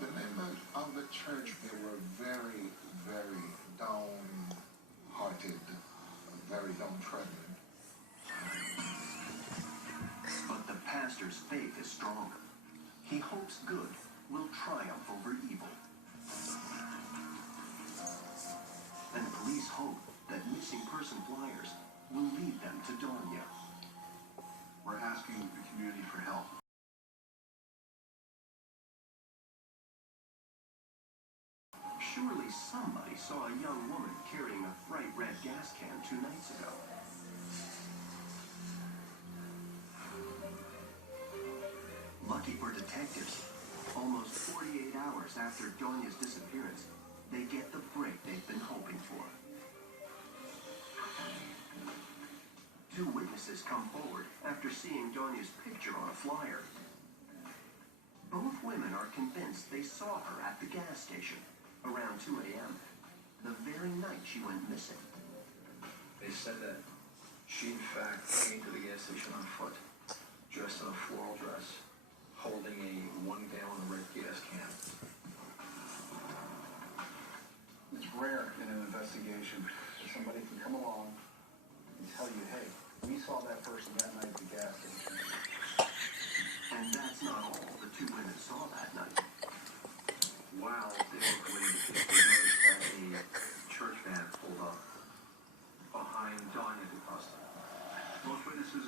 The members of the church, they were very, very downhearted, very downtrodden. But the pastor's faith is strong. He hopes good will triumph over evil. And police hope that missing person flyers will lead them to Donya. We're asking the community for help. Surely somebody saw a young woman carrying a bright red gas can 2 nights ago. Lucky for detectives, almost 48 hours after Donya's disappearance, they get the break they've been hoping for. 2 witnesses come forward after seeing Donya's picture on a flyer. Both women are convinced they saw her at the gas station around 2 a.m., the very night she went missing. They said that she, in fact, came to the gas station on foot, dressed in a floral dress, holding a 1-gallon red gas can. It's rare in an investigation that somebody can come along and tell you, hey, we saw that person that night at the gas station. And that's not all the 2 women saw that night. While they were waiting, they noticed that a church van pulled up behind Donya DaCosta. Most witnesses